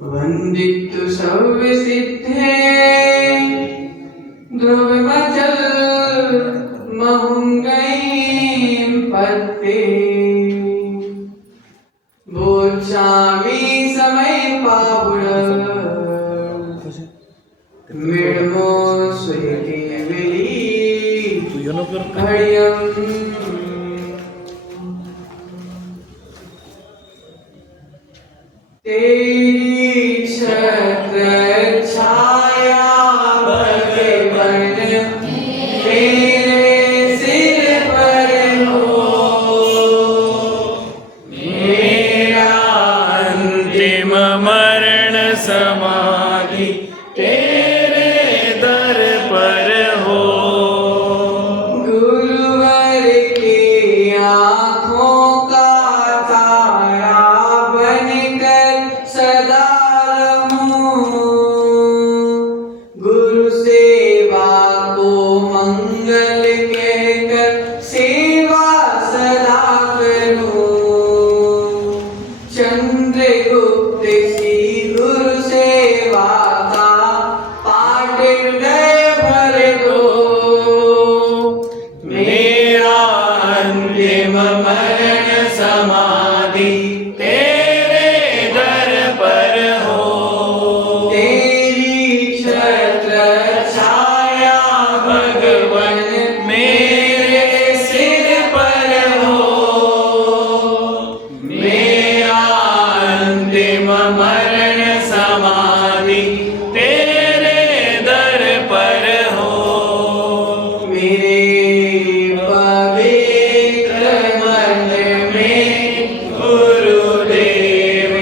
वंदितु सर्वसिद्धे ध्रुवमचल महंगैं पत्ते बोचामी समय पावुर मिर्मो स्वेति विली घड़ियं तेरी छत्र छाया भगवन मेरे सिर पर हो मेरा अंतिम मरण समाधि तेरे दर पर हो। गुरुवर की आँखों का तारा बनकर सदा रहूं गुरु सेवा को मंगल कहकर सेवा सदा करूं चंद्रगुप्त सी गुरु सेवा का पाठ हृदय भर दो मेरा अंतिम मरण समाधि तेरे दर पर हो। तेरी छत्र छाया भगवन मेरे सिर पर हो मेरा अंतिम मरण समाधि तेरे दर पर हो। मेरे पवित्र मन में गुरुदेव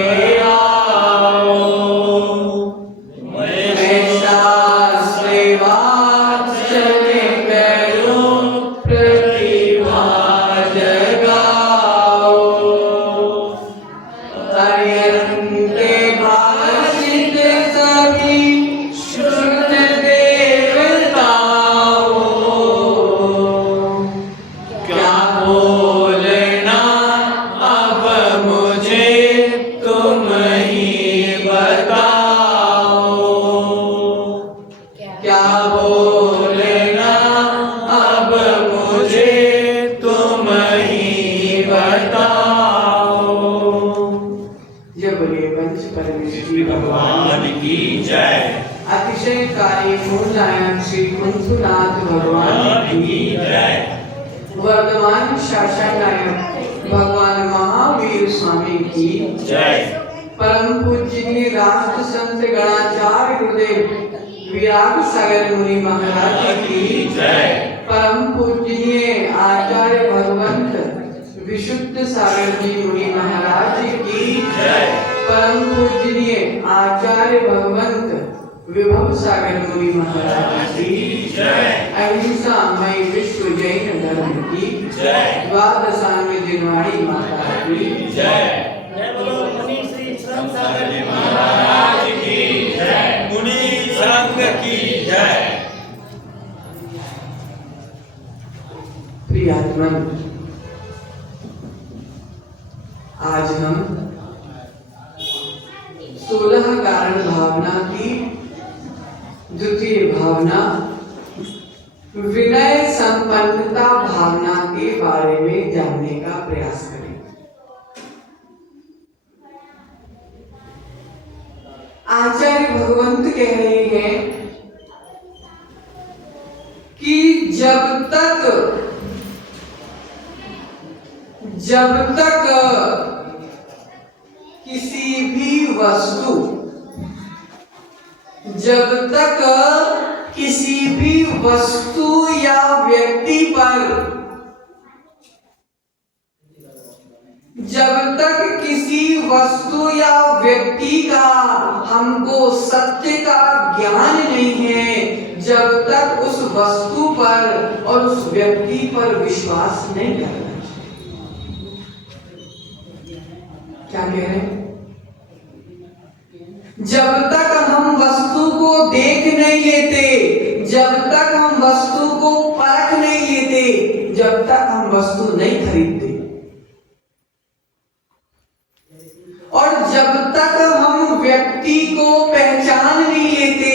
आओ मैं शास्त्र वाचन करूं प्रतिभा जगाओ अरिहंत भाषित सभी शुद्ध देवताओं क्या बोलना अब मुझे तुम ही बताओ। क्या बोलना अब मुझे तुम ही बताओ। जय बोलिए पंच परमेश्वरी भगवान की जय। अतिशय कारी मूलनायक श्री मंजुनाथ भगवान की जय। वर्तमान शासन नायक भगवान महावीर स्वामी की जय। परम पूज्य राष्ट्र संत गणाचार्य गुरुदेव विराग सागर मुनि महाराज की जय। परम पूज्य आचार्य भगवंत विशुद्ध सागर जी मुनि महाराज की जय। परम पूज्य आचार्य भगवंत विभव सागर मुनि महाराज की जय। अहिंसा मई विश्व जैन धर्म की जय। द्वादशांग जिनवाणी माता की जय। मुनि श्री श्रम सागर जी महाराज की जय। मुनि संघ की जय। प्रियात्मन आज हम 16 कारण भावना की द्वितीय भावना विनय संपन्नता भावना के बारे में जानने का प्रयास करें। आचार्य भगवंत कह रहे हैं कि जब तक किसी भी वस्तु, जब तक किसी भी वस्तु या व्यक्ति पर, जब तक किसी वस्तु या व्यक्ति का हमको सत्य का ज्ञान नहीं है, जब तक उस वस्तु पर और उस व्यक्ति पर विश्वास नहीं करना। क्या कह रहे हैं? जब तक हम वस्तु को देख नहीं लेते, जब तक हम वस्तु को परख नहीं लेते, जब तक हम वस्तु नहीं खरीदते, और जब तक हम व्यक्ति को पहचान नहीं लेते,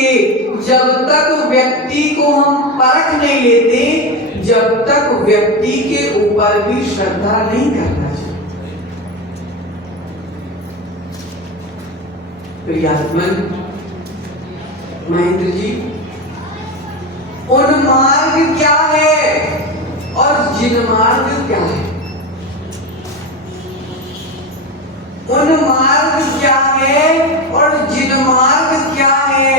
जब तक व्यक्ति को हम परख नहीं लेते, जब तक व्यक्ति के ऊपर भी श्रद्धा नहीं करना चाहिए। प्रियात्मन महेंद्र जी, उन मार्ग क्या है और जिन मार्ग क्या है? उन मार्ग क्या है और जिन मार्ग क्या है,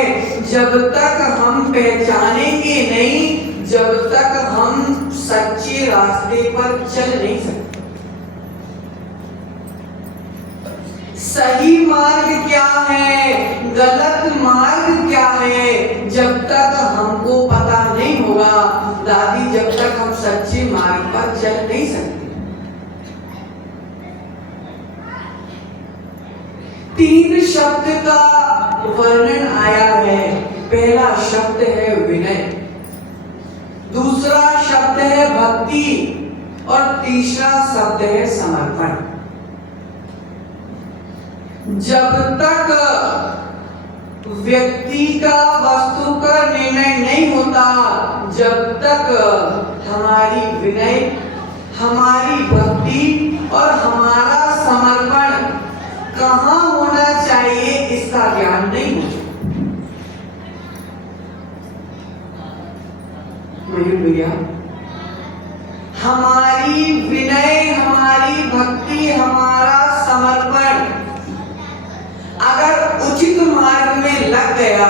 जब तक हम पहचानेंगे नहीं, जब तक हम सच्चे रास्ते पर चल नहीं सकते। सही मार्ग क्या है, गलत मार्ग क्या है, जब तक हमको पता नहीं होगा दादी, जब तक हम सच्चे मार्ग पर चल नहीं सकते। 3 शब्द का वर्णन आया है। पहला शब्द है विनय, दूसरा शब्द है भक्ति और तीसरा शब्द है समर्पण। जब तक व्यक्ति का वस्तु का निर्णय नहीं होता, जब तक हमारी विनय, हमारी भक्ति और हमारा समर्पण कहाँ होना चाहिए इसका ज्ञान नहीं होता। मयूर भैया, हमारी विनय, हमारी भक्ति, हमारा समर्पण अगर उचित मार्ग में लग गया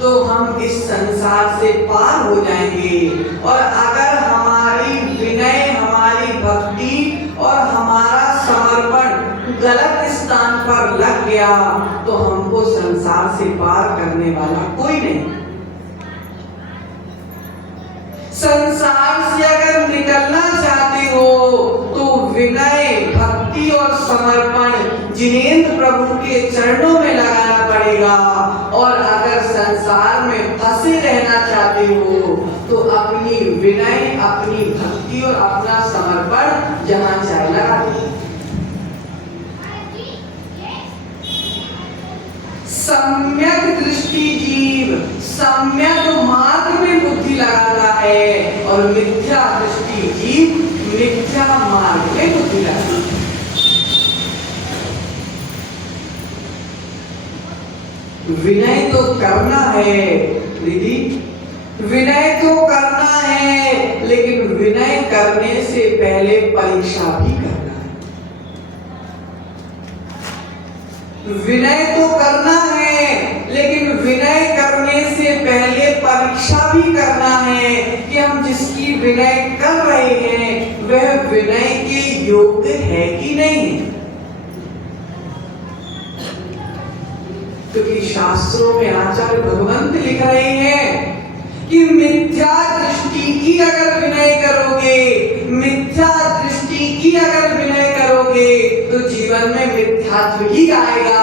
तो हम इस संसार से पार हो जाएंगे, और अगर हमारी विनय, हमारी भक्ति और हमारा समर्पण गलत स्थान पर लग गया तो हमको संसार से पार करने वाला कोई नहीं। संसार से अगर निकलना चाहते हो तो विनय, भक्ति और समर्पण जिनेंद्र प्रभु के चरणों में लगाना पड़ेगा, और अगर संसार में फंसे रहना चाहते हो तो अपनी विनय, अपनी भक्ति और अपना समर्पण जहां चाहे लगा दो। सम्यक दृष्टि जीव सम्यक मार्ग में बुद्धि लगाता है, और मिथ्या दृष्टि जीव मिथ्या मार्ग में बुद्धि लगाता है। विनय तो करना है दीदी, विनय तो करना है, लेकिन विनय करने से पहले परीक्षा भी करना है। विनय तो करना है, लेकिन विनय करने से पहले परीक्षा भी करना है कि हम जिसकी विनय कर रहे हैं वह विनय के योग्य है कि नहीं। क्योंकि शास्त्रों में आचार्य भगवंत लिख रहे हैं कि मिथ्या दृष्टि की अगर विनय करोगे, मिथ्या दृष्टि की अगर विनय करोगे तो जीवन में मिथ्यात्व ही आएगा,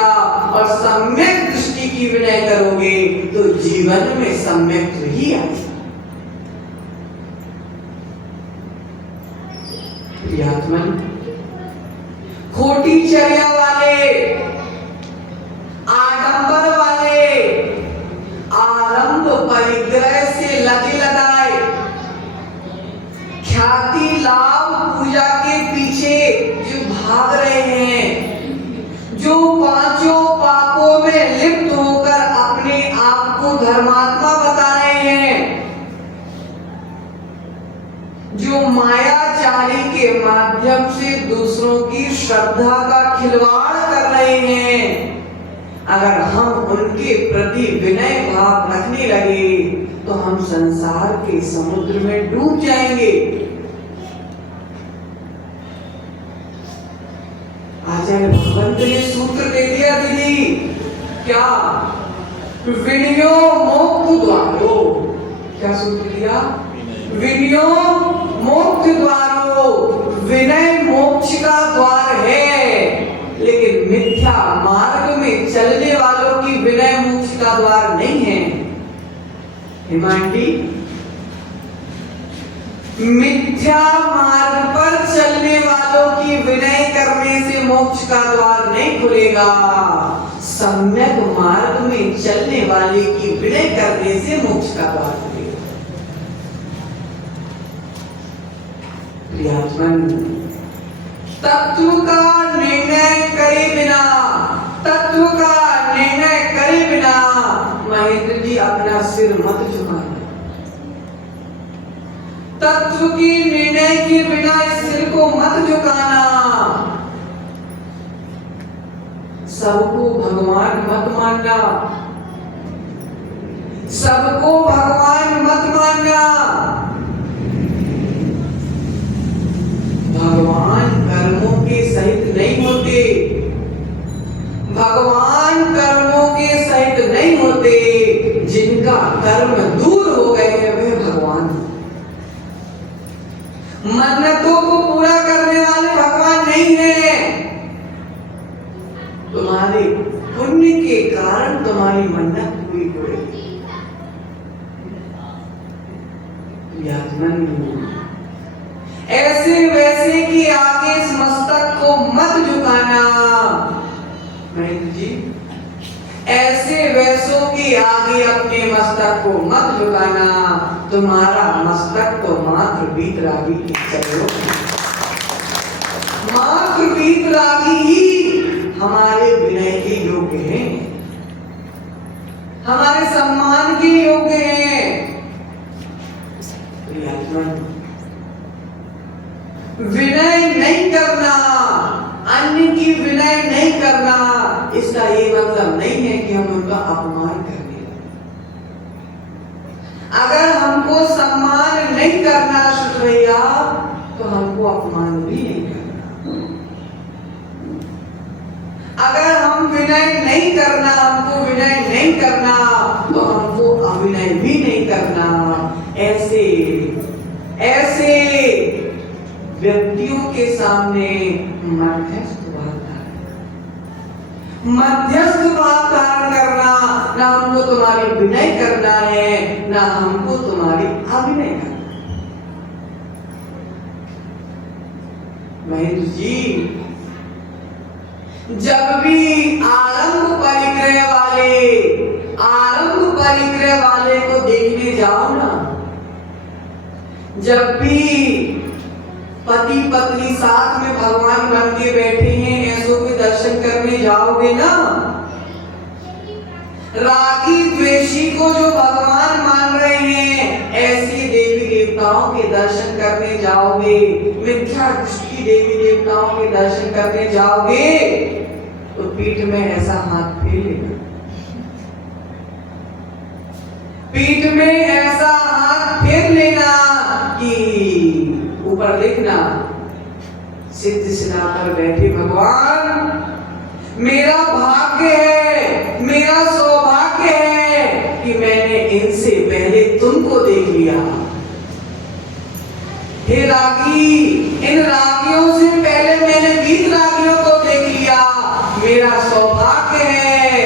और सम्यक दृष्टि की विनय करोगे तो जीवन में सम्यक्त्व ही आएगा। प्रियात्मन, खोटी चर्या वाले आज श्रद्धा का खिलवाड़ कर रहे हैं। अगर हम उनके प्रति विनय भाव रखने लगे तो हम संसार के समुद्र में डूब जाएंगे। आचार्य भगवंत ने सूत्र दे दिया दीदी, क्या? विनयो मोक्ष द्वारो। क्या सूत्र दिया? विनयो मोक्ष द्वारो। विनय मोक्ष का द्वार है, लेकिन मिथ्या मार्ग में चलने वालों की विनय मोक्ष का द्वार नहीं है। हिमांटी, मिथ्या मार्ग पर चलने वालों की विनय करने से मोक्ष का द्वार नहीं खुलेगा। सम्यक मार्ग में चलने वाले की विनय करने से मोक्ष का द्वार खुलेगा। प्रियात्मन, तत्व का निर्णय करे बिना, तत्व का निर्णय करे बिना महेंद्र जी अपना सिर मत झुकाना। तत्व के निर्णय के बिना इस सिर को मत झुकाना। सबको भगवान मत मानना, सबको भगवान मत मानना। भगवान कर्मों के सहित नहीं होते, भगवान कर्मों के सहित नहीं होते। जिनका कर्म दूर हो गए हैं वे भगवान। मन्नतों को पूरा करने वाले भगवान नहीं है। तुम्हारे पुण्य के कारण तुम्हारी मन्नत पूरी होगी। ऐसे वैसे के आगे इस मस्तक को मत झुकाना। महेंद्र जी, ऐसे वैसों के आगे अपने मस्तक को मत झुकाना। तुम्हारा मस्तक तो मात्र वीतरागी की सहयोग, मात्र वीतरागी ही हमारे विनय के योग्य हैं, हमारे सम्मान के योग्य हैं। विनय नहीं करना, अन्य की विनय नहीं करना, इसका ये मतलब नहीं है कि हम उनका अपमान करें। अगर हमको सम्मान नहीं करना भैया तो हमको अपमान भी नहीं करना। अगर हम विनय नहीं करना, हमको विनय नहीं करना तो हमको अविनय भी नहीं करना। ऐसे ऐसे व्यक्तियों के सामने मध्यस्थ भाव धारण करना, ना हमको तुम्हारी विनय करना है, ना हमको तुम्हारी अभिनय करना। महेंद्र जी, जब भी आरंभ परिग्रह वाले को देखने जाओ ना, जब भी पति पत्नी साथ में भगवान बन के बैठे हैं, ऐसों के दर्शन करने जाओगे ना, रागी द्वेषी को जो भगवान मान रहे हैं, ऐसी देवी देवताओं के दर्शन करने जाओगे, मिथ्या दृष्टि देवी देवताओं के दर्शन करने जाओगे, तो पीठ में ऐसा हाथ फेर लेना, पीठ में ऐसा हाथ फेर लेना कि ऊपर देखना, सिद्ध सिला पर बैठे भगवान, मेरा भाग्य है, मेरा सौभाग्य है कि मैंने इनसे पहले तुमको देख लिया। हे रागी, इन रागियों से पहले मैंने 20 रागियों को देख लिया। मेरा सौभाग्य है,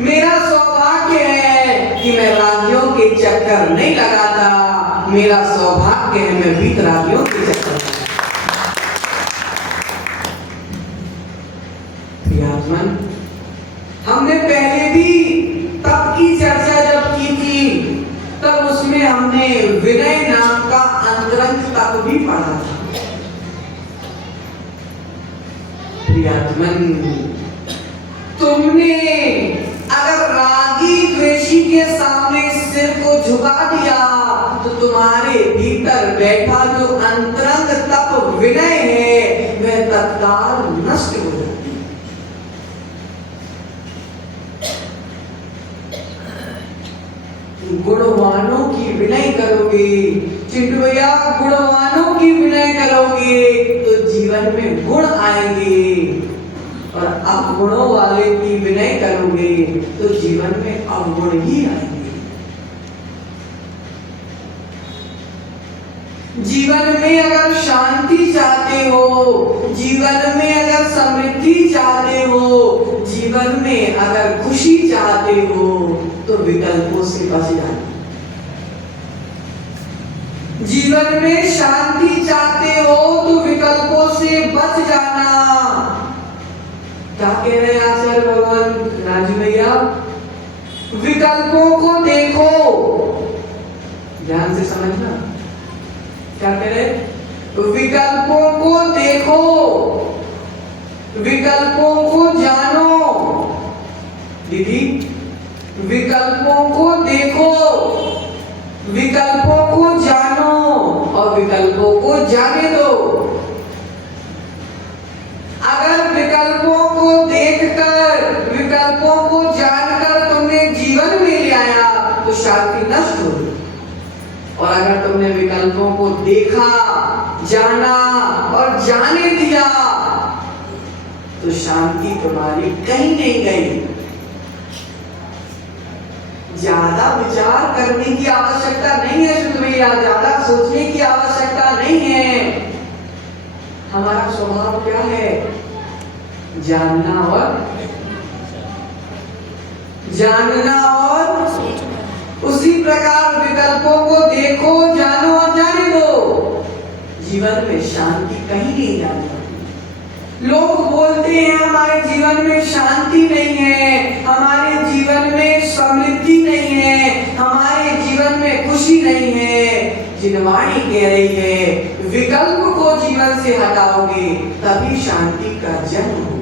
मेरा सौभाग्य है कि मैं रागियों के चक्कर नहीं लगाता। मेरा सौभाग्य है मैं वीतरागियों के चक्कर। हमने पहले भी तप की चर्चा जब की थी, तब उसमें हमने विनय नाम का अंतरंग तप भी पढ़ा था। प्रियात्मन, तुमने अगर रागी द्वेषी के सामने सिर को झुका दिया तो तुम्हारे भीतर बैठा जो अंतरंग तप विनय है वह तत्काल नष्ट हो जाती है। गुणवानों की विनय करोगे चिंटू भैया, गुणवानों की विनय करोगे तो जीवन में गुण आएंगे, और अवगुणों वाले की विनय करोगे तो जीवन में अवगुण ही आएंगे। जीवन में अगर शांति चाहते हो, जीवन में अगर समृद्धि चाहते हो, जीवन में अगर खुशी चाहते हो तो विकल्पों से बच जाना। जीवन में शांति चाहते हो तो विकल्पों से बच जाना। क्या कह रहे हैं आचार्य भगवान राजू भैया? विकल्पों को देखो, ध्यान से समझना क्या कह रहे? विकल्पों को देखो, विकल्पों को जानो। दीदी, विकल्पों को देखो, विकल्पों को जानो और विकल्पों को जाने दो। अगर विकल्पों को देखकर, विकल्पों को जानकर तुमने जीवन में ले आया तो शांति नष्ट हो गई, और अगर तुमने विकल्पों को देखा, जाना और जाने दिया तो शांति तुम्हारी कहीं नहीं गई। ज्यादा विचार करने की आवश्यकता नहीं है शुद्ध भैया, ज्यादा सोचने की आवश्यकता नहीं है। हमारा स्वभाव क्या है? जानना और उसी प्रकार विकल्पों को देखो, जानो और जाने दो। जीवन में शांति कहीं नहीं जाती। लोग बोलते हैं हमारे जीवन में शांति नहीं है, हमारे जीवन में समृद्धि नहीं है, हमारे जीवन में खुशी नहीं है। जिनवाणी कह रही है विकल्प को जीवन से हटाओगे तभी शांति का जन्म हो।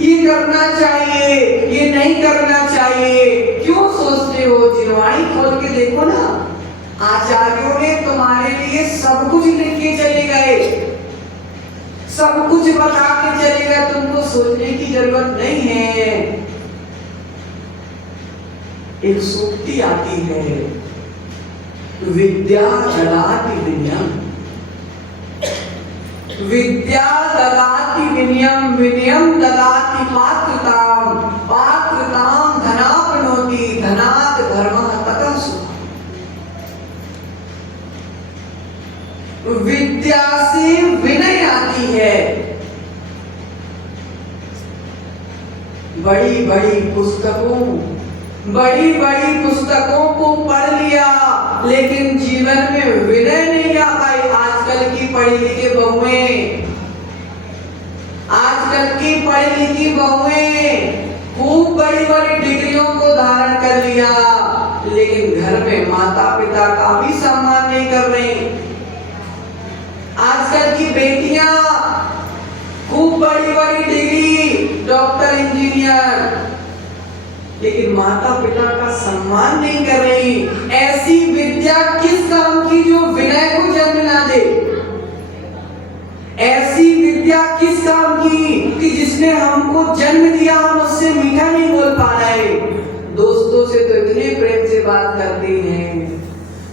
ये करना चाहिए, ये नहीं करना चाहिए, क्यों सोचते हो? जिनवाणी खोल के देखो ना, आचार्यों ने तुम्हारे लिए सब कुछ लिख के चले गए, सब कुछ बता के चले गए, तुमको सोचने की जरूरत नहीं है। एक सूक्ति आती है, विद्या ददाति विनयम, विद्या ददाति विनयम, विनयम ददाति पात्रताम, पात्रताम धनाप्नोति, धनात् धर्मः ततः सुखम्। विद्या से विनय आती है। बड़ी बड़ी पुस्तकों को पढ़ लिया लेकिन जीवन में विनय नहीं आ पाई। आजकल की पढ़ी लिखी बहुएं, आजकल की पढ़ी लिखी बहुएं खूब बड़ी बड़ी डिग्रियों को धारण कर लिया लेकिन घर में माता पिता का भी सम्मान नहीं कर रही। आजकल की बेटियां खूब बड़ी बड़ी डिग्री, डॉक्टर, इंजीनियर, लेकिन माता पिता का सम्मान नहीं कर रही। ऐसी विद्या किस काम की जो विनय को जन्म ना दे? ऐसी विद्या किस काम की कि जिसने हमको जन्म दिया हम उससे मीठा नहीं बोल पा रहे? दोस्तों से तो इतने प्रेम से बात करते हैं,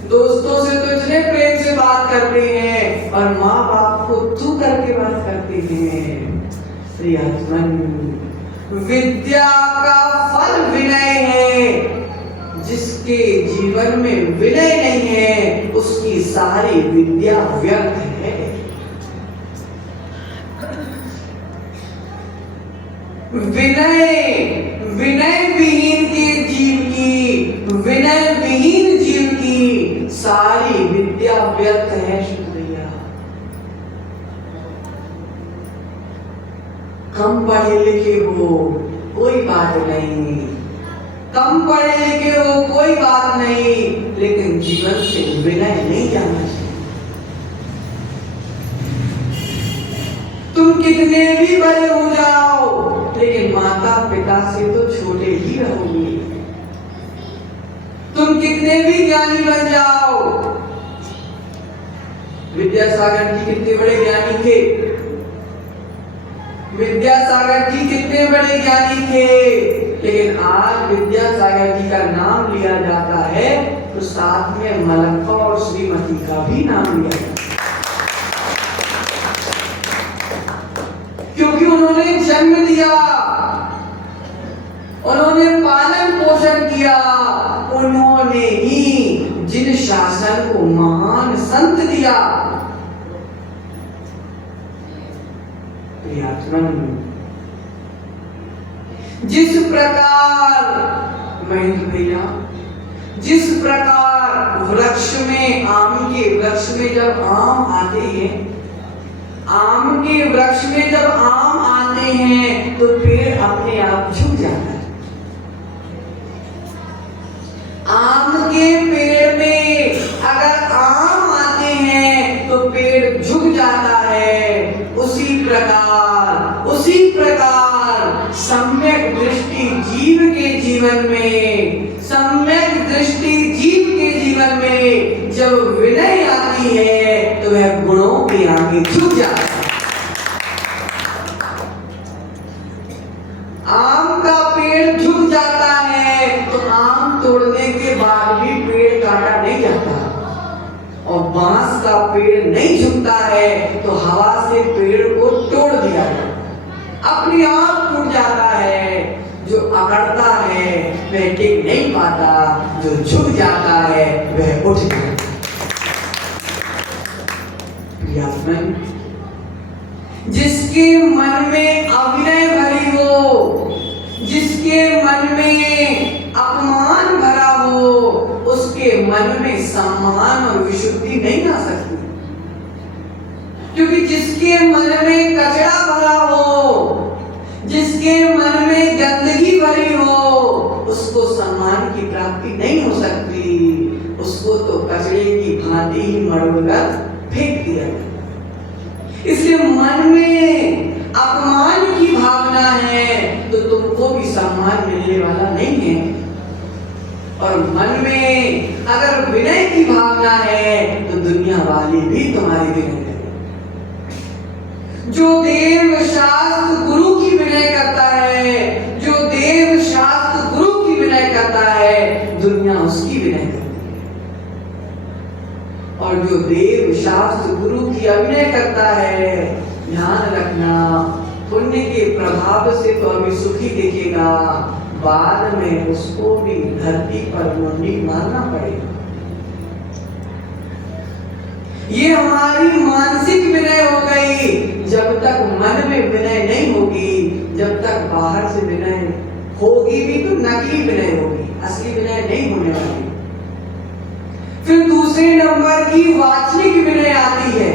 दोस्तों से तो इतने प्रेम से बात करते हैं, और माँ बाप को तू करके बात करते हैं। श्री हनुमान, विद्या का फल विनय है। जिसके जीवन में विनय नहीं है उसकी सारी विद्या व्यर्थ है। विनय विहीन के जीव की, विनय विहीन जीव की सारी विद्या व्यर्थ है। शुक्रिया। कम पढ़े लिखे हो कोई बात नहीं, कम पढ़े लिखे हो कोई बात नहीं, लेकिन जीवन से विनय नहीं जाना चाहिए। तुम कितने भी बड़े हो जाओ लेकिन माता पिता से तो छोटे ही रहोगे। तुम कितने भी ज्ञानी बन जाओ। विद्यासागर जी कितने बड़े ज्ञानी थे, विद्यासागर जी कितने बड़े ज्ञानी थे, लेकिन आज विद्यासागर जी का नाम लिया जाता है तो साथ में मलक्का और श्रीमती का भी नाम लिया जाता है, क्योंकि उन्होंने जन्म दिया, उन्होंने पालन पोषण किया, उन्होंने ही जिन शासन को महान संत दिया। जिस प्रकार महेंद्र भैया, जिस प्रकार वृक्ष में, आम के वृक्ष में जब आम आते हैं, आम के वृक्ष में जब आम आते हैं तो पेड़ अपने आप झुक जाता है। आम के पेड़ में अगर आम आते हैं तो पेड़ झुक जाता है। उसी प्रकार सम्यक दृष्टि जीव के जीवन में, सम्यक दृष्टि जीव के जीवन में जब विनय आती है तो वह गुणों के आगे झुक जाता है। आम का पेड़ झुक जाता है तो आम तोड़ने के बाद भी पेड़ काटा नहीं जाता, और बांस का पेड़ नहीं झुकता है तो हवा से पेड़ को तोड़ दिया जाता, अपने आप टूट जाता है। जो अकड़ता है वह टिक नहीं पाता, जो झुक जाता है वह उठ जाता है। जिसके मन में अविनय भरी हो, जिसके मन में अपमान भरा हो, उसके मन में सम्मान और विशुद्धि नहीं आ सकती, क्योंकि जिसके मन में कचरा भरा हो, जिसके मन में गंदगी भरी हो, उसको सम्मान की प्राप्ति नहीं हो सकती, उसको तो कचरे की भांति ही मरोड़कर फेंक दिया जाता। इसलिए मन में अपमान की भावना है तो तुमको भी सम्मान मिलने वाला नहीं है, और मन में अगर विनय की भावना है तो दुनिया वाले भी तुम्हारी विनय करें। जो देव शास्त्र गुरु की विनय करता है, जो देव शास्त्र गुरु की विनय करता है, दुनिया उसकी विनय करती है, और जो देव शास्त्र गुरु की अभिनय करता है, ध्यान रखना, पुण्य के प्रभाव से तो अभी सुखी दिखेगा, बाद में उसको भी धरती पर मुंडी मारना पड़ेगा। ये हमारी मानसिक विनय हो गई। जब तक मन में विनय नहीं होगी, जब तक बाहर से विनय होगी भी तो नकली विनय होगी, असली विनय नहीं होने वाली। फिर दूसरे नंबर की वाचनिक विनय आती है।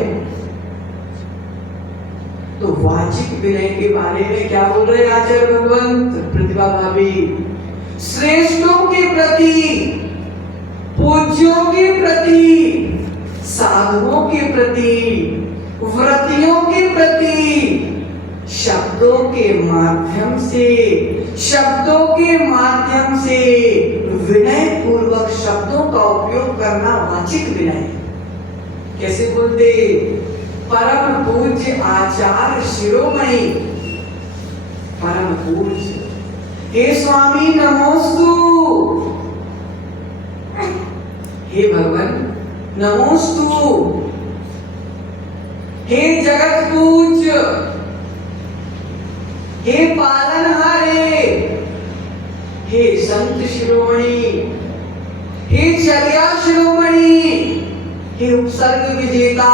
तो वाचिक विनय के बारे में क्या बोल रहे आचार्य भगवंत? प्रतिभा भाभी, श्रेष्ठों के प्रति, पूज्यों के प्रति, साधुओं के प्रति, व्रतियों के प्रति शब्दों के माध्यम से, शब्दों के माध्यम से विनय पूर्वक शब्दों का उपयोग करना वाचिक विनय। कैसे बोलते? परम पूज्य आचार्य शिरोमणि, परम पूज्य, हे स्वामी नमोस्तु, हे भगवान नमोस्तु, हे जगत पूज्य, हे पालनहारे, हे संत शिरोमणि, हे चर्या शिरोमणि, हे उपसर्ग विजेता,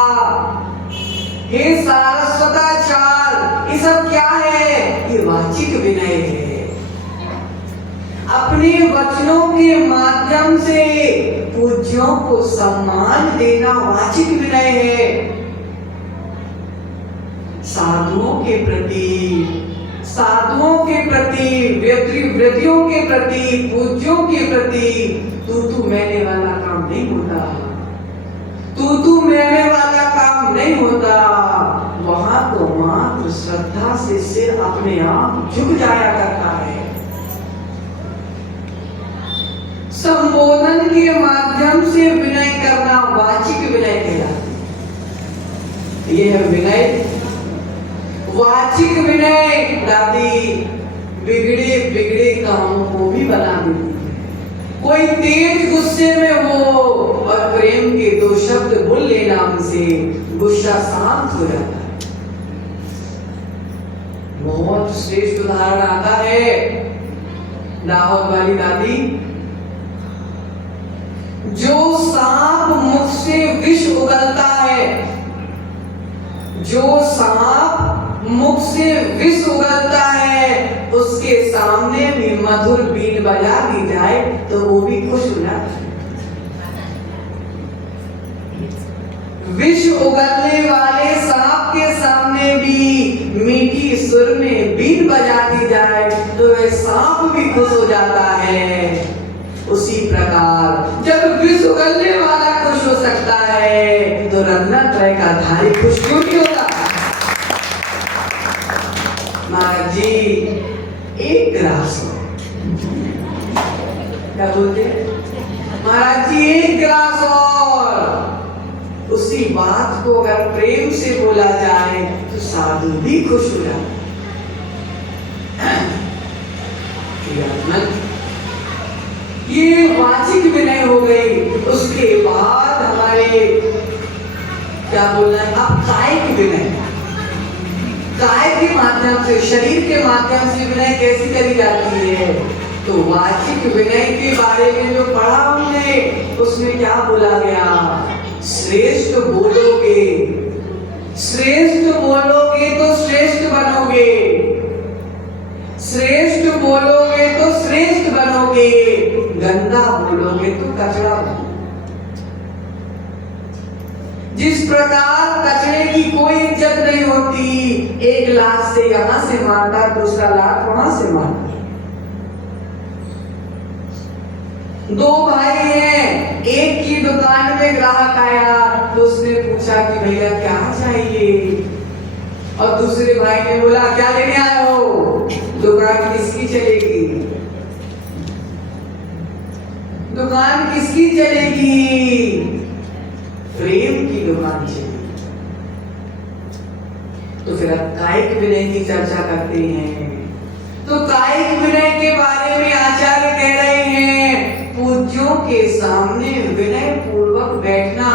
हे सारस्वताचार्य, ये सब क्या है? ये वाचिक विनय है। अपने वचनों के माध्यम से पूज्यों को सम्मान देना वाचिक विनय है। साधुओं के प्रति, साधुओं के प्रति, व्रतियों के प्रति, पूज्यों के प्रति तू मैंने वाला काम नहीं होता, तू मैंने वाला काम नहीं होता। वहां तो मात्र श्रद्धा से सिर अपने आप झुक जाया करता है। संबोधन के माध्यम से विनय करना वाचिक विनय कहलाता है। ये है विनय। वाचिक विनय दादी बिगड़े बिगड़े कामों को भी बना देती है। कोई तेज गुस्से में हो और प्रेम के दो शब्द बोल लेना उनसे, गुस्सा शांत हो जाता है। बहुत श्रेष्ठ उदाहरण आता है दाहोद वाली दादी। जो सांप मुख से विष उगलता है, जो सांप मुख से विष उगलता है, उसके सामने भी मधुर बीन बजा दी जाए तो वो भी खुश हो जाता है। विष उगलने वाले सांप के सामने भी मीठी सुर में बीन बजा दी जाए तो वह सांप भी खुश हो जाता है। उसी प्रकार जब विष उगलने वाला खुश हो सकता है तो रत्नत्रय का धारी खुश क्यों नहीं होता? महाराज जी एक गिलास क्या बोलते हैं? महाराज जी एक गिलास और। उसी बात को अगर प्रेम से बोला जाए तो साधु भी खुश हो जाता है। ये वाचिक विनय हो गई। उसके बाद हमारे क्या बोलना है अब कायिक विनय। काय के माध्यम से, शरीर के माध्यम से विनय कैसी करी जाती है? तो वाचिक विनय के बारे में जो पढ़ा हमने उसमें क्या बोला गया? श्रेष्ठ बोलोगे, श्रेष्ठ बोलोगे तो श्रेष्ठ बनोगे, श्रेष्ठ बोलोगे तो श्रेष्ठ बनोगे, गंदा बोलोगे तो कचरा बनोगे। जिस प्रकार कचरे की कोई इज्जत नहीं होती, एक लात से यहां से मारता, दूसरा लात वहां से मारता। दो भाई हैं, एक की दुकान में ग्राहक आया तो उसने पूछा कि भैया क्या चाहिए, और दूसरे भाई ने बोला क्या लेने आए हो? दुकान किसकी चलेगी? दुकान किसकी चलेगी? प्रेम की दुकान चलेगी। तो फिर अब कायिक विनय की चर्चा करते हैं। तो कायिक विनय के बारे में आचार्य कह रहे हैं पूज्यों के सामने विनय पूर्वक बैठना,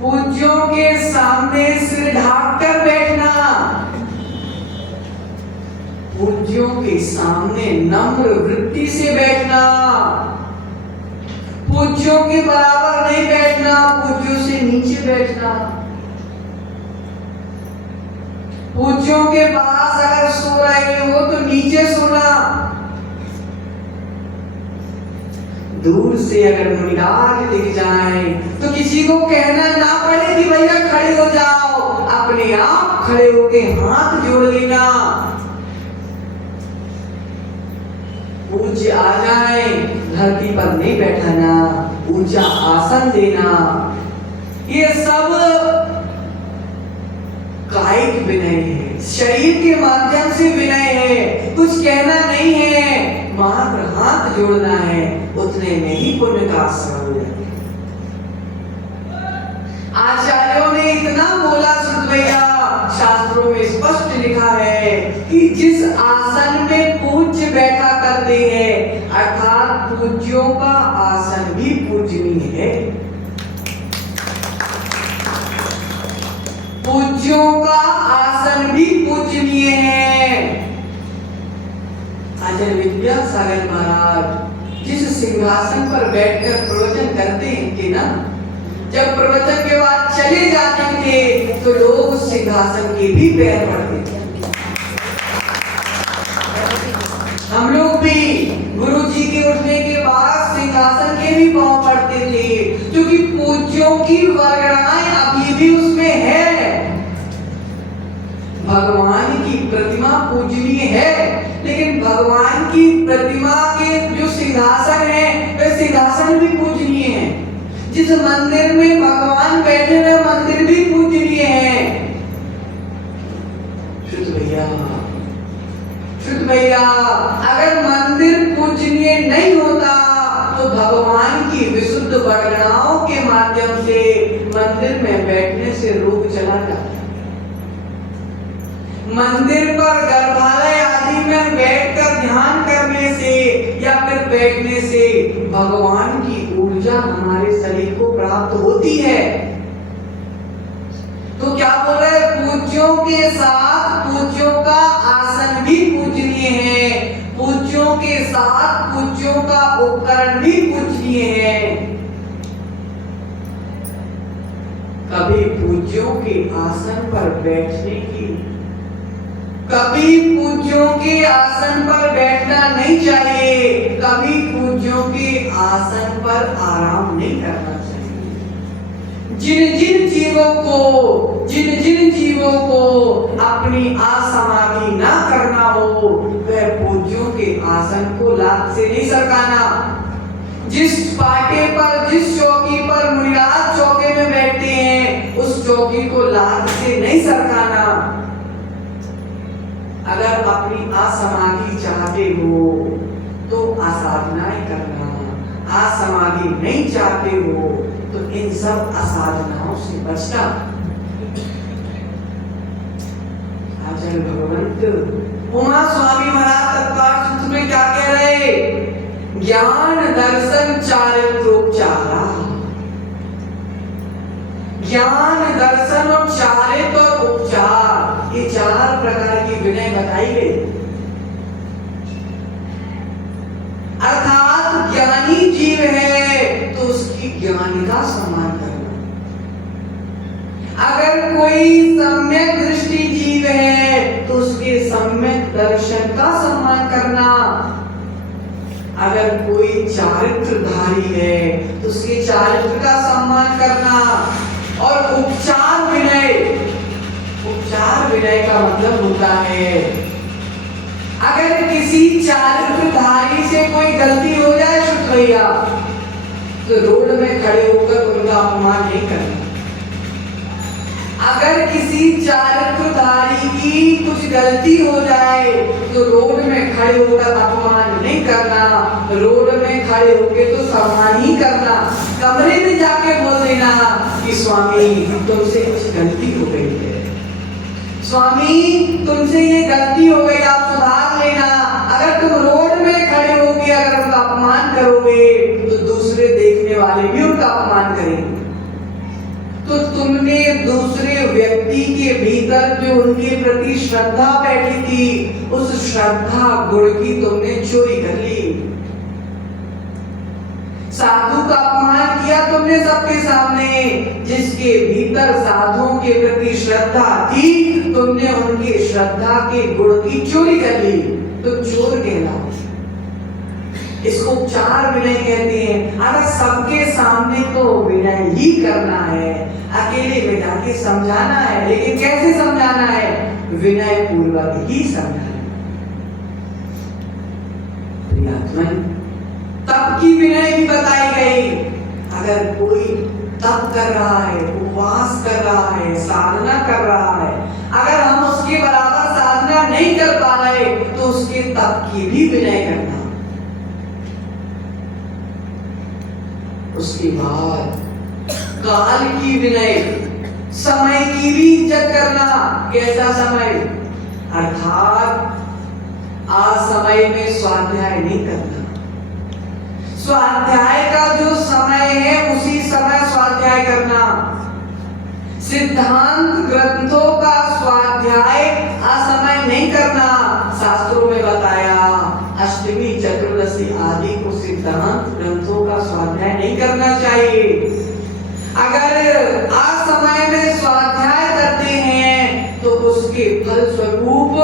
पूज्यों के सामने सिर ढाक कर बैठना, पूज्यों के सामने नम्र वृत्ति से बैठना, पूज्यों के बराबर नहीं बैठना, पूज्यों से नीचे बैठना, पूज्यों के पास अगर सो रहे हो तो नीचे सोना, दूर से अगर मुनिराज दिख जाए तो किसी को कहना ना पड़े कि भैया खड़े हो जाओ, अपने आप खड़े होके हाथ जोड़ लेना। पूज्य आ जाए धरती पर नहीं बैठाना, ऊंचा आसन देना, ये सब कायिक विनय है, शरीर के माध्यम से विनय है। कुछ कहना नहीं है, मात्र हाथ जोड़ना है, उतने में ही पुण्य का आश्रय हो जाता है। आचार्यों ने इतना बोला सुन भैया, शास्त्रों में स्पष्ट लिखा है कि जिस आसन में पूज्य बैठा करते हैं, अर्थात पूज्यों का आसन भी पूजनीय है, पूज्यों का आसन भी पूजनीय है। आचार्य विद्यासागर महाराज जिस सिंहासन पर बैठकर प्रवचन करते हैं कि ना, जब प्रवचन के बाद चले जाते थे तो लोग उस सिंहासन के भी पैर पड़ते थे। हम लोग भी गुरु जी के उठने के बाद सिंहासन के भी पांव पड़ते थे, क्योंकि पूज्यों की वर्गणाएं अभी भी उसमें है। भगवान की प्रतिमा पूजनीय है, लेकिन भगवान की प्रतिमा के जो सिंहासन है वे सिंहासन भी पूजनीय है। जिस मंदिर में भगवान बैठे हुए मंदिर भी पूजनीय है। शुद्ध भैया, शुद्ध भैया, अगर मंदिर पूजनीय नहीं होता तो भगवान की विशुद्ध वर्णनाओं के माध्यम से मंदिर में बैठने से रोग चला जाता। मंदिर पर गर्भालय आदि में बैठकर ध्यान करने से या फिर बैठने से भगवान की ऊर्जा हमारे शरीर को प्राप्त होती है। तो क्या बोल रहे हैं, पूज्यों के साथ पूज्यों का आसन भी पूजनीय है, पूज्यों के साथ पूज्यों का उपकरण भी पूजनीय है। कभी पूज्यों के आसन पर बैठने की, कभी पूज्यों के आसन पर बैठना नहीं चाहिए, कभी पूज्यों के आसन पर आराम नहीं करना चाहिए। जिन जिन जीवों को अपनी असमाधि ना करना हो, वह पूज्यों के आसन को लात से नहीं सरकाना। जिस पाटे पर, जिस चौकी पर मुनिराज चौके में बैठते हैं, उस चौकी को लात से नहीं सरकाना। अगर अपनी असमाधि चाहते हो तो असाधनाएं करना, असमाधि नहीं चाहते हो तो इन सब असाधनाओं से बचना। आचार्य भगवंत उमा स्वामी महाराज तत्काल सूत्र में क्या कह रहे, ज्ञान दर्शन चारित्रोपचारा। ज्ञान दर्शन और चारित्र और उपचार, ये 4 प्रकार की विनय बताई गई। अर्थात ज्ञानी जीव है तो उसकी ज्ञान का सम्मान करना। अगर कोई सम्यक दृष्टि जीव है तो उसके सम्यक दर्शन का सम्मान करना। अगर कोई चारित्रधारी है तो उसके चारित्र का सम्मान करना। और उपचार विनय, उपचार विनय का मतलब होता है, अगर किसी चारित्रधारी से कोई गलती हो जाए शुद्ध भैया, तो रोड में खड़े होकर उनका अपमान नहीं करना। अगर किसी चारित्रधारी की कुछ गलती हो जाए तो रोड में खड़े होकर अपमान नहीं करना, रोड में खड़े होकर तो सम्मान ही करना। कमरे में जाके बोल देना कि स्वामी तुमसे कुछ गलती हो गई है, स्वामी तुमसे ये गलती हो गई, आप सुधार लेना। अगर तुम रोड में खड़े होगे, अगर उनका अपमान करोगे तो दूसरे देखने वाले भी उनका अपमान करेंगे। तो तुमने दूसरे व्यक्ति के भीतर जो उनके प्रति श्रद्धा बैठी थी, उस श्रद्धा गुण की तुमने चोरी कर ली। साधु का अपमान किया तुमने सबके सामने, जिसके भीतर साधुओं के प्रति श्रद्धा थी, तुमने उनके श्रद्धा के गुण की चोरी कर ली, तो चोर कहलाओ। इसको उपचार विनय कहते हैं। अगर सबके सामने तो विनय ही करना है, अकेले में जाके समझाना है, लेकिन कैसे समझाना है, विनय पूर्वक ही समझाना है। तप की विनय भी बताई गई। अगर कोई तप कर रहा है, उपवास कर रहा है, साधना कर रहा है, अगर हम उसके बराबर साधना नहीं कर पा रहे तो उसके तप की भी विनय करना। उसके बाद काल की विनय, समय की भी इज्जत करना। कैसा समय, अर्थात असमय में स्वाध्याय नहीं करना। स्वाध्याय का जो समय है उसी समय स्वाध्याय करना। सिद्धांत ग्रंथों का स्वाध्याय असमय नहीं करना। शास्त्रों में बताया, अष्टमी चतुर्दशी आदि को सिद्धांत ग्रंथों का स्वाध्याय नहीं करना चाहिए। अगर असमय में स्वाध्याय करते हैं तो उसके फल स्वरूप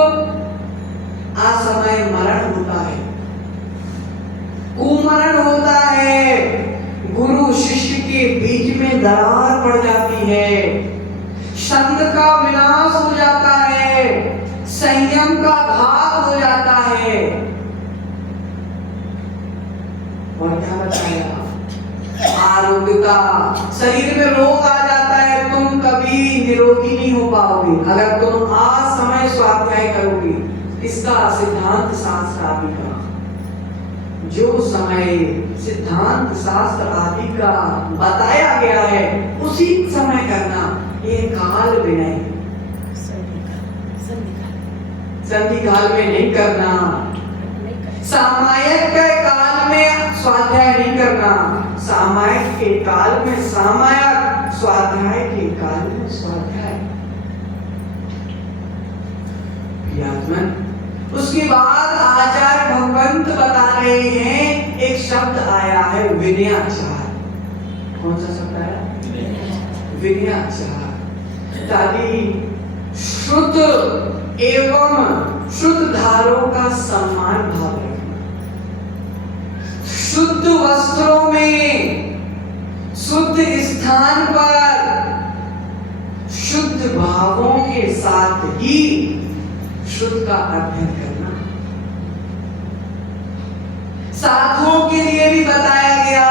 असमय मरण होता है, कुमरण होता है, गुरु शिष्य के बीच में दरार पड़ जाती है, संत का विनाश हो जाता है, संयम का घात हो जाता है। और क्या बताया, आरोग्यता, शरीर में रोग आ जाता है, तुम कभी निरोगी नहीं हो पाओगे। अगर तुम असमय स्वाध्याय करोगे, इसका सिद्धांत शास्त्र आदि का जो समय सिद्धांत शास्त्र आदि का बताया गया है उसी समय करना, ये काल विनय। संधि काल में नहीं करना, सामायिक के काल में स्वाध्याय नहीं करना, सामायिक के काल में सामायिक, स्वाध्याय के काल में स्वाध्याय। उसके बाद आचार्य भगवंत बता रहे हैं, एक शब्द आया है विनयाचार। कौन सा शब्द आया? विनयाचार। ताकि शुद्ध एवं शुद्ध धारों का सम्मान भाव रखना, शुद्ध वस्त्रों में शुद्ध स्थान पर शुद्ध भावों के साथ ही शुद्ध का अध्ययन करना। साधुओं के लिए भी बताया गया,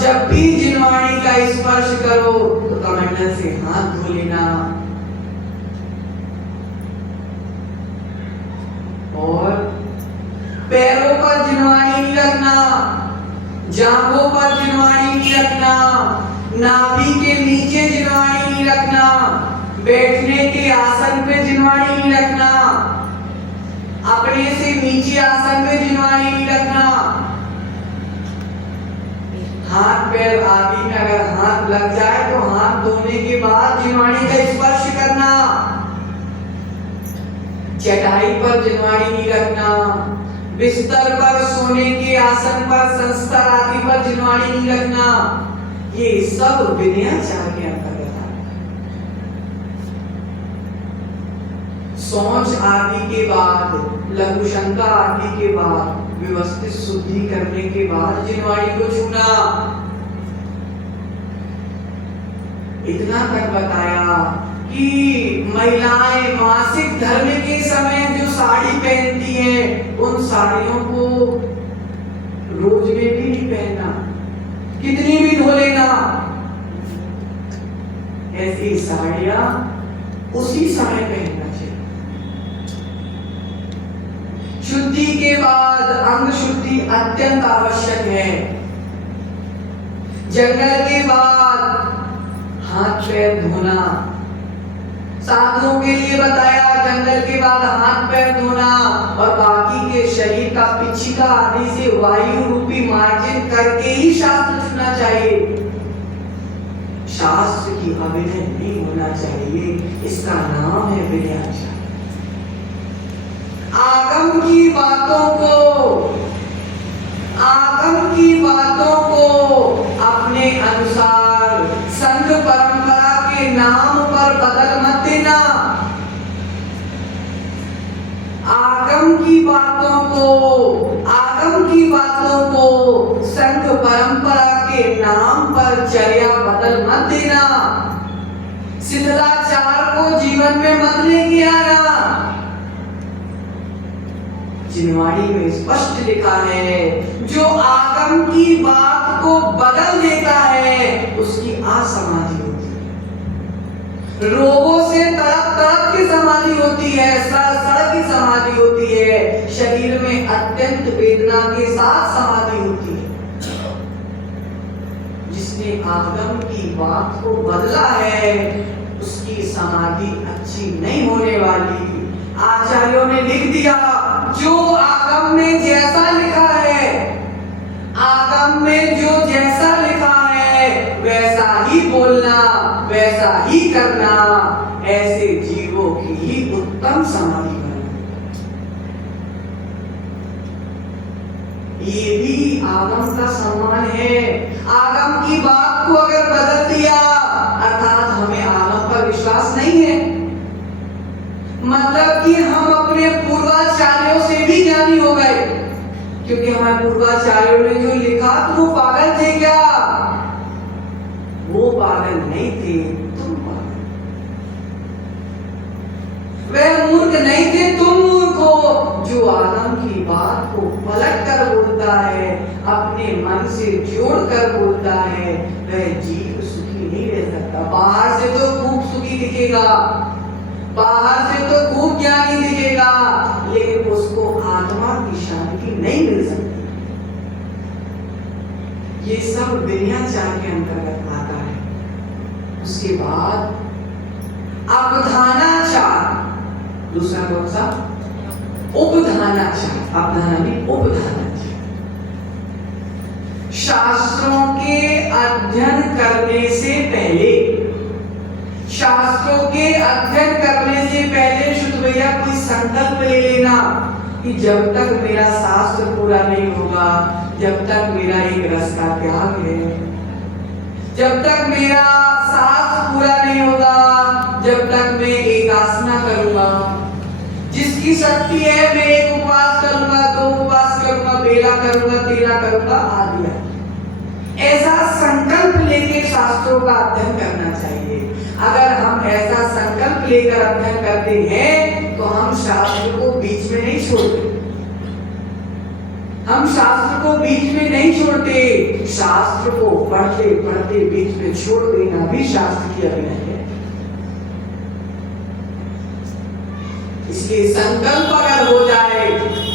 जब भी जिनवाणी का स्पर्श करो तो कमंडल से हाथ धो लेना, और पैरों पर जिनवाणी नहीं रखना, जांघों पर जिनवाणी नहीं रखना, नाभि के नीचे जिनवाणी नहीं रखना, बैठने के आसन पे जिनवाणी नहीं रखना, अपने से नीचे आसन पे जिनवाणी नहीं रखना। हाथ पैर आदि में अगर हाथ लग जाए तो हाथ धोने के बाद जिनवाणी का स्पर्श करना। चटाई पर जिनवाणी नहीं रखना, बिस्तर पर, सोने के आसन पर, संस्कार आदि पर जिनवाणी नहीं रखना। ये सब विनयाचार के अंतर्गत आता है। शौच आदि के बाद, लघु शंका आदि के बाद, व्यवस्थित शुद्धि करने के बाद जिनवाणी को छूना। इतना तक बताया कि महिलाएं मासिक धर्म के समय जो साड़ी पहनती हैं, उन साड़ियों को रोज में भी नहीं पहनना, कितनी भी धो लेना। ऐसी साड़ियां उसी समय पहनना चाहिए। शुद्धि के बाद अंग शुद्धि अत्यंत आवश्यक है। जंगल के बाद हाथ पैर धोना, साधुओं के लिए बताया, जंगल के बाद हाथ पैर धोना, और बाकी के शरीर का पिछिका आदि से वायु रूपी मार्जन करके ही शास्त्र छूना चाहिए। शास्त्र की अविनय नहीं होना चाहिए, इसका नाम है विनयाचार। आगम की बातों को अपने अनुसार संघ परंपरा के नाम पर बदल मत देना। आगम की बातों को संघ परंपरा के नाम पर चर्या बदल मत देना। शिथिलाचार को जीवन में मत लेके आना। जिनवाणी में स्पष्ट लिखा है, जो आगम की बात को बदल देता है उसकी असमाधि होती है। रोगों से तड़प की समाधि होती है, सड़ की समाधि होती है, शरीर में अत्यंत वेदना के साथ समाधि होती है। जिसने आगम की बात को बदला है उसकी समाधि अच्छी नहीं होने वाली। आचार्यों ने लिख दिया, जो आगम में जैसा लिखा है, आगम में जो जैसा लिखा है वैसा ही बोलना, वैसा ही करना। ऐसे जीवों की ही उत्तम समाधि बनना। ये भी आगम का सम्मान है। आगम की बात को अगर बदल दिया अर्थात हमें आगम पर विश्वास नहीं है, मतलब कि हम अपने पूर्वाचार्यों से भी ज्ञानी हो गए, क्योंकि हमारे पूर्वाचार्यों ने जो लिखा तो वो पागल थे क्या? वो पागल नहीं थे, तुम पागल। वे मूर्ख नहीं थे, तुम मूर्ख हो। जो आदम की बात को पलट कर बोलता है, अपने मन से जोड़ कर बोलता है, वह जीव सुखी नहीं रह सकता। बाहर से तो खूब सुखी दिखेगा, बाहर से तो खूब ज्ञानी दिखेगा, लेकिन सब विनयाचार के अंतर्गत आता है। उसके बाद अवधानाचार, दूसरा कौन सा? उपधानाचार। अवधाना भी उपधानाचार। शास्त्रों के अध्ययन करने से पहले, शास्त्रों के अध्ययन करने से पहले शुद्ध भैया कोई संकल्प ले लेना कि जब तक मेरा शास्त्र पूरा नहीं होगा, जब तक मेरा एक रस का त्याग है, जब तक मेरा शास्त्र पूरा नहीं होगा, जब तक मैं एक आसना करूंगा, जिसकी शक्ति है मैं एक उपवास करूंगा, दो उपवास करूंगा, बेला करूंगा, तेला करूंगा, आदि। ऐसा संकल्प लेके शास्त्रों का अध्ययन करना चाहिए। अगर हम ऐसा संकल्प लेकर अध्ययन करते हैं तो हम शास्त्र को बीच में नहीं छोड़ते, हम शास्त्र को बीच में नहीं छोड़ते। शास्त्र को पढ़ते पढ़ते बीच में छोड़ देना भी शास्त्र की अभिनय है। इसलिए संकल्प अगर हो जाए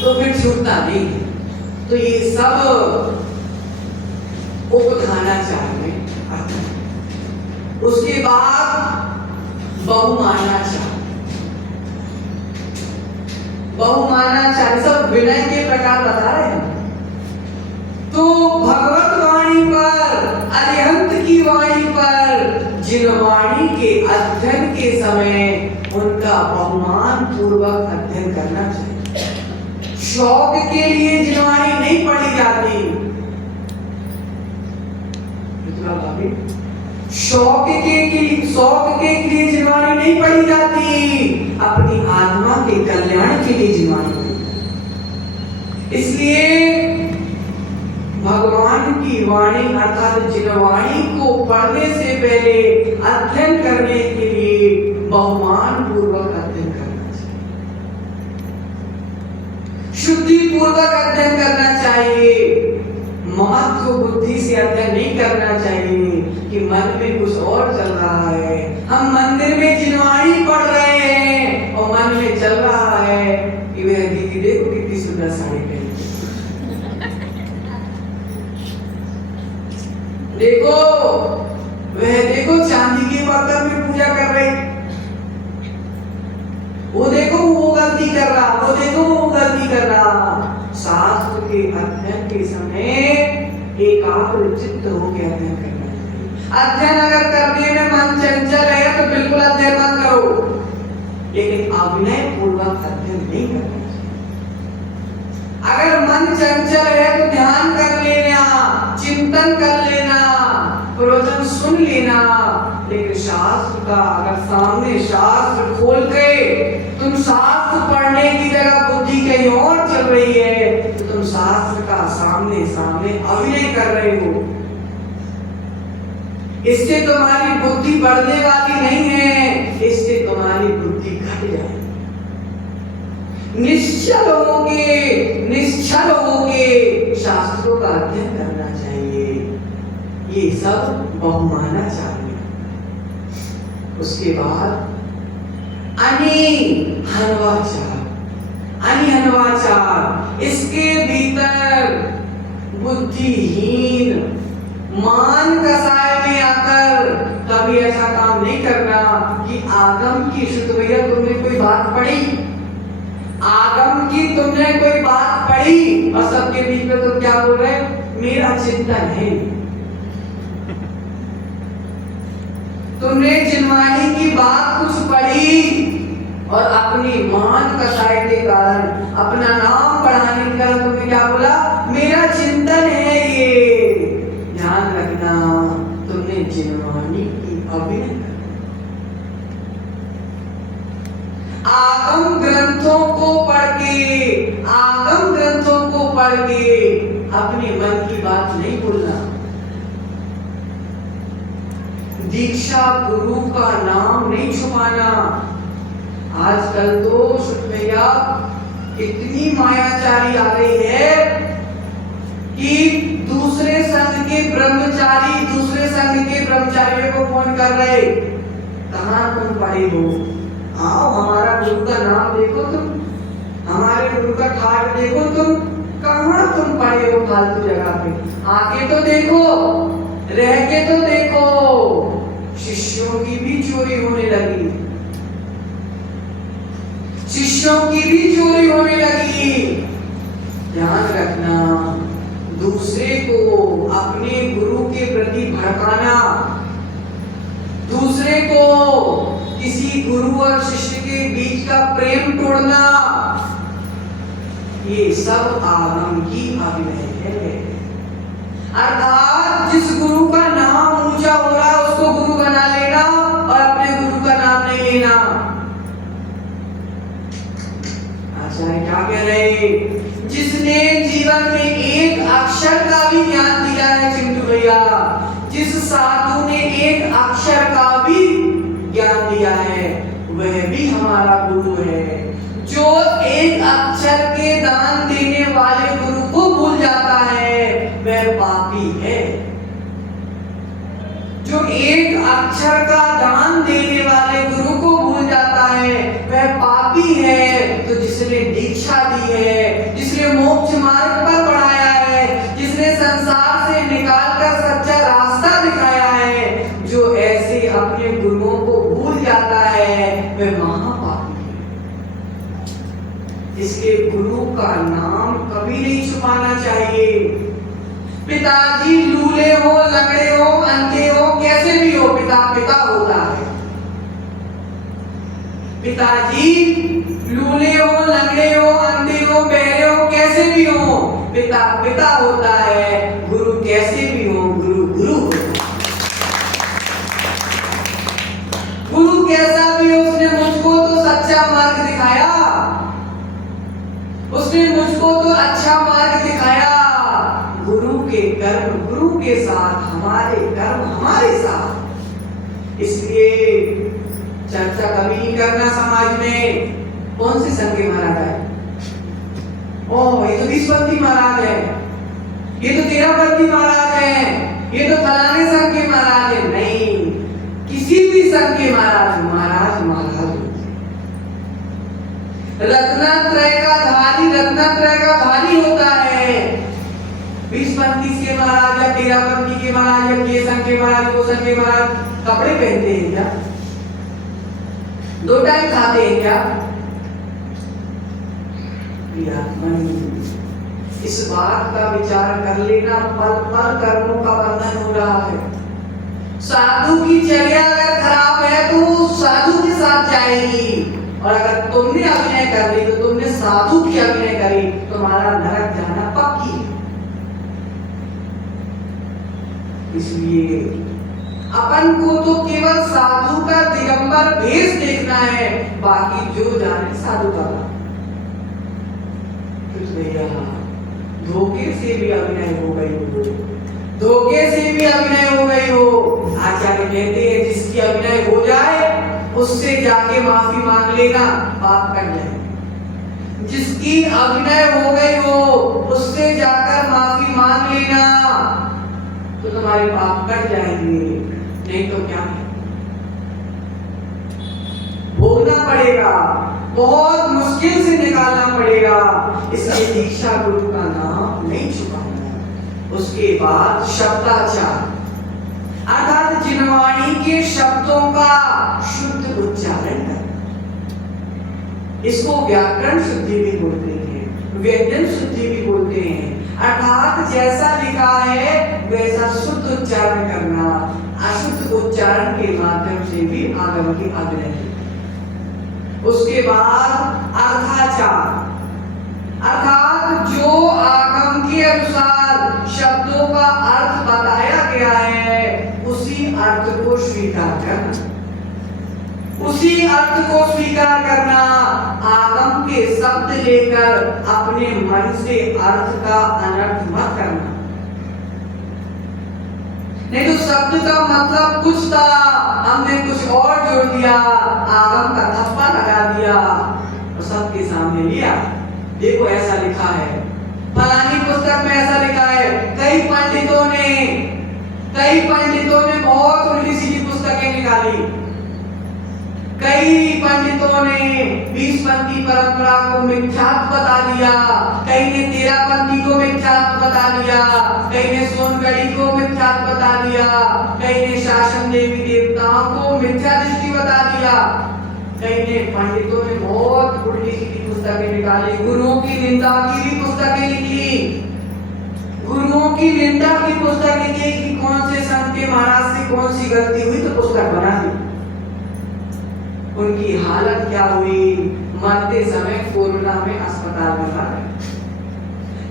तो फिर छूटना नहीं। तो ये सब उपधानाचार में आता है। उसके बाद बहुमानाचार। बहुमानाचार सब विनय के प्रकार बता रहे हैं। तो भगवत वाणी पर, अरिहंत की वाणी पर जिन वाणी के अध्ययन के समय उनका बहुमान पूर्वक अध्ययन करना चाहिए। शौक के लिए जिन वाणी नहीं पढ़ी जाती, शौक के लिए जिनवाणी नहीं पढ़ी जाती, अपनी आत्मा के कल्याण के लिए जिनवाणी पढ़ी जाती। इसलिए भगवान की वाणी अर्थात जिनवाणी को पढ़ने से पहले अध्ययन करने के लिए बहुमान पूर्वक अध्ययन करना चाहिए, शुद्धि पूर्वक अध्ययन करना चाहिए। महत्व बुद्धि से अध्ययन नहीं करना चाहिए कि मन में कुछ और चल रहा है। हम मंदिर में जिनवाणी पढ़ रहे हैं और मन में चल रहा है कि वह दीदी देखो कितनी सुंदर साड़ी पहनी, देखो वह देखो चांदी के बर्तन में पूजा कर रही, वो देखो वो गलती कर रहा, वो देखो वो गलती कर रहा। शास्त्र के अध्ययन के समय एकाग्र चित्त होकर अध्ययन करना चाहिए। अध्ययन अगर करने में मन चंचल है तो बिल्कुल अध्ययन मत करो, लेकिन अभिनय पूर्वक अध्ययन नहीं करना चाहिए। अगर मन चंचल है तो ध्यान कर लेना, चिंतन कर लेना, प्रवचन सुन लेना, लेकिन शास्त्र का अगर सामने शास्त्र खोल के तुम शास्त्र पढ़ने की जगह बुद्धि कहीं और चल रही है तो तुम शास्त्र का सामने सामने अभिनय कर रहे हो। इससे तुम्हारी बुद्धि बढ़ने वाली नहीं है, इससे तुम्हारी बुद्धि घट जाएगी। निश्चल होके शास्त्रों का अध्ययन करना चाहिए। ये सब बहुमानाचार में। उसके बाद अनिहन्वाचार, इसके भीतर बुद्धिहीन मान कसाय में आकर कभी ऐसा काम नहीं करना कि आगम की शुद्ध भैया तुमने कोई बात पढ़ी, आगम की तुमने कोई बात पढ़ी और सबके बीच में तुम क्या बोल रहे, मेरा चिंतन है। तुमने जिनवाणी की बात कुछ पढ़ी और अपनी मान कसाई के कारण, अपना नाम बढ़ाने के कारण तुमने क्या बोला, मेरा चिंतन है ये। ध्यान रखना, तुमने जिनवाणी की अभिनय। आगम ग्रंथों को पढ़ के अपने मन की बात नहीं बोलना। दीक्षा गुरु का नाम नहीं छुपाना। आजकल तो भैया इतनी मायाचारी आ गई है कि दूसरे संघ के ब्रह्मचारियों को फोन कर रहे, कहाँ तुम पढ़े हो, आओ हमारा गुरु का नाम देखो तुम, हमारे गुरु का ठाट देखो तुम, कहाँ कहाँ तुम पड़े हो फालतू जगह पे, आके तो देखो, रह के तो देखो। शिष्यों की भी चोरी होने लगी, शिष्यों की भी चोरी होने लगी। ध्यान रखना, दूसरे को अपने गुरु के प्रति भड़काना, दूसरे को किसी गुरु और शिष्य के बीच का प्रेम तोड़ना, ये सब आगम की अभिनय है। अर्थात जिस गुरु का नाम ऊंचा हो रहा है उसको गुरु बना लेना और अपने गुरु का नाम नहीं लेना। आचार्य क्या कह रहे, जिसने जीवन में एक अक्षर का भी ज्ञान दिया है चिंटू भैया, जिस साधु ने एक अक्षर का भी ज्ञान दिया है वह भी हमारा गुरु है। जो एक अक्षर के दान देने वाले गुरु को भूल जाता है वह पापी है। जो एक अक्षर का दान देने वाले गुरु को भूल जाता है वह पापी है। तो जिसने दीक्षा दी है, जिसने मोक्ष मार्ग पर बढ़ाया है, जिसने संसार से निकालकर सच्चा रास्ता दिखाया है, जो ऐसे अपने गुरुओं को भूल जाता है वह महापापी है। इसके गुरु का नाम कभी नहीं छुपाना चाहिए। पिताजी लूले हो, लंगड़े हो, अंधे हो, कैसे भी हो, पिता पिता होता है। पिताजी लूले हो, लंगड़े हो, अंधे हो, बहरे हो, कैसे भी हो, पिता पिता होता है। गुरु कैसे भी हो, गुरु गुरु होता है। गुरु कैसा भी हो, उसने मुझको तो सच्चा मार्ग दिखाया, उसने मुझको तो अच्छा मार्ग दिखाया। गुरु के कर्म गुरु के साथ, हमारे कर्म हमारे साथ। इसलिए चर्चा कभी नहीं करना समाज में कौन से संघ के महाराज है, ओह ये तो 20 महाराज है, ये तो 13 महाराज है, ये तो फलाने संघ के महाराज है। नहीं, किसी भी संघ के महाराज महाराज महाराज। रत्नत्रय का धारी रत्नत्रय का धारी होता है। 20 के महाराज या 13 के महाराज या ये संघ के महाराज, वो संघ के महाराज कपड़े पहनते हैं क्या? 2 टाइम खाते हैं क्या? इस बात का विचार कर लेना, पल पल कर्मों का बंधन हो रहा है। साधु की चर्या अगर खराब है तो वो साधु के साथ जाएगी, और अगर तुमने अभिनय कर ली तो तुमने साधु की अभिनय करी, तुम्हारा नरक जाना पक्की है। इसलिए अपन को तो केवल साधु का दिगंबर भेष देखना है, बाकी जो जाने साधु का। धोखे से भी अभिनय हो गई हो, धोखे से भी अभिनय हो गई हो। आचार्य कहते हैं जिसकी अभिनय हो जाए उससे जाके माफी मांग लेना, पाप कर जाए। जिसकी अभिनय हो गई हो उससे जाकर माफी मांग लेना तो तुम्हारे पाप कट जाएंगे, नहीं तो क्या है, भोगना पड़ेगा, बहुत मुश्किल से निकालना पड़ेगा। इसलिए दीक्षा गुरु का नाम नहीं छुपाना। उसके बाद शब्दाचार, अर्थात जिनवाणी के शब्दों का शुद्ध उच्चारण करना। इसको व्याकरण शुद्धि भी बोलते हैं, व्यंजन शुद्धि भी बोलते हैं। अर्थात जैसा लिखा है वैसा शुद्ध उच्चारण करना। अशुद्ध उच्चारण के माध्यम से भी आगम की अभिनय। उसके बाद अर्थाचार, अर्थात जो आगम के अनुसार शब्दों का अर्थ बताया गया है उसी अर्थ को स्वीकार करना, उसी अर्थ को स्वीकार करना। आगम के शब्द लेकर अपने मन से अर्थ का अनर्थ मत करना। नहीं तो शब्द का मतलब कुछ था, हमने कुछ और जोड़ दिया, आगम का थप्पा लगा दिया और सबके सामने लिया। देखो ऐसा लिखा है, फलानी पुस्तक में ऐसा लिखा है। कई पंडितों ने बहुत उल्टी सीधी पुस्तकें निकाली, कई पंडितों ने 20पंथी परंपरा को मिथ्यात्व बता दिया, कहीं ने 13पंथी को मिथ्यात्व बता दिया, कहीं ने सोनगढ़ी को मिथ्यात्व बता दिया, कहीं ने शासन देवी देवताओं को मिथ्या दृष्टि बता दिया, कहीं ने पंडितों ने बहुत उल्टी सीधी पुस्तकें निकाली, गुरुओं की निंदा की भी पुस्तकें लिखी, गुरुओं की निंदा की पुस्तक लिखी कि कौन से संत के महाराज से कौन सी गलती हुई तो पुस्तक बना दी। उनकी हालत क्या हुई, मरते समय कोरोना में अस्पताल में मर गए।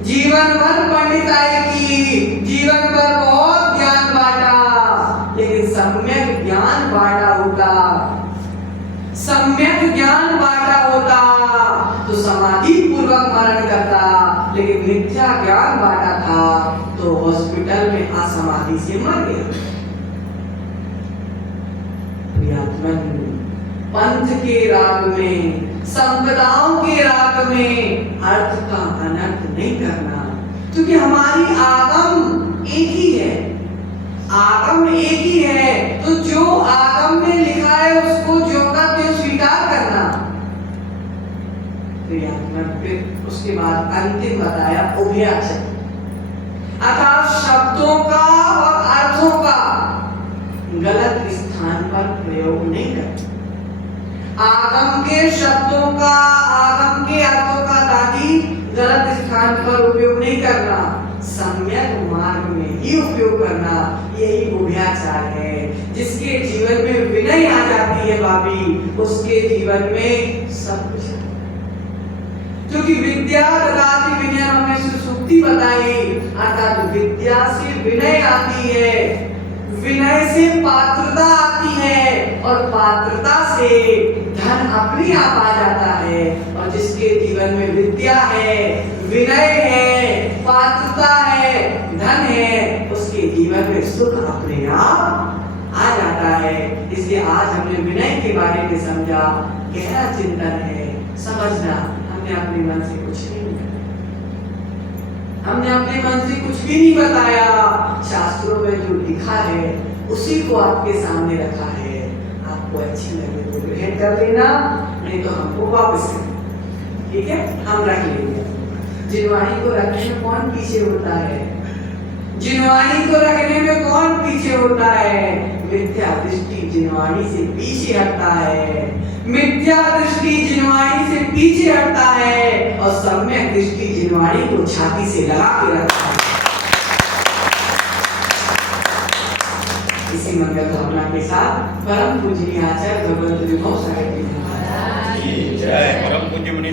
जीवन भर पंडिताई की, जीवन भर बहुत ज्ञान बांटा, लेकिन सम्यक ज्ञान बांटा होता, सम्यक ज्ञान बांटा होता तो समाधि पूर्वक मरण करता, लेकिन मिथ्या ज्ञान बांटा था तो हॉस्पिटल में असमाधि से मर गया। प्रियात्मन, पंथ के राग में, संपदाओं के राग में अर्थ का अनर्थ नहीं करना, क्योंकि हमारी आगम एक ही है, आगम एक ही है, तो जो आगम में लिखा है उसको जो का त्यों स्वीकार करना। फिर उसके बाद अंतिम बताया उभयाचर, अर्थात शब्दों का और अर्थों का गलत स्थान पर प्रयोग नहीं करना। आगम के शब्दों का, आगम के अर्थों का दादी गलत स्थान पर उपयोग नहीं करना, सम्यक मार्ग में ही उपयोग करना, यही उभयाचार है। जिसके जीवन में विनय आ जाती है भाभी, उसके जीवन में सब कुछ है। क्योंकि विद्या ददाति विनय हमने सुसुप्ति बताई, अर्थात विद्या से विनय आती है, विनय से पात्रता आती है, और पात्रता से धन अपने आप आ जाता है। और जिसके जीवन में विद्या है, विनय है, पात्रता है, धन है, उसके जीवन में सुख अपने आप आ जाता है। इसलिए आज हमने विनय के बारे में समझा, गहरा चिंतन है, समझना। हमने अपने मन से कुछ नहीं बताया, हमने अपने मन से कुछ भी नहीं बताया, शास्त्रों में जो लिखा है उसी को आपके सामने रखा है। आपको अच्छी लगे तो ग्रहण कर लेना, नहीं तो हमको वापस कर, ठीक है, हम रख लेंगे। जिनवाणी को रखने में कौन पीछे होता है, जिनवाणी को रखने में कौन पीछे होता है? मिथ्या दृष्टि जिनवाणी से पीछे हटता है, मिथ्या दृष्टि जिनवाणी से पीछे हटता है, और सम्यक दृष्टि जिनवाणी को छाती से लगा के रखता है। इसी मंगल भावना के साथ परम पूजनीय आचार्य भगवत विभव सागर जी जय परम पूज्य मुनि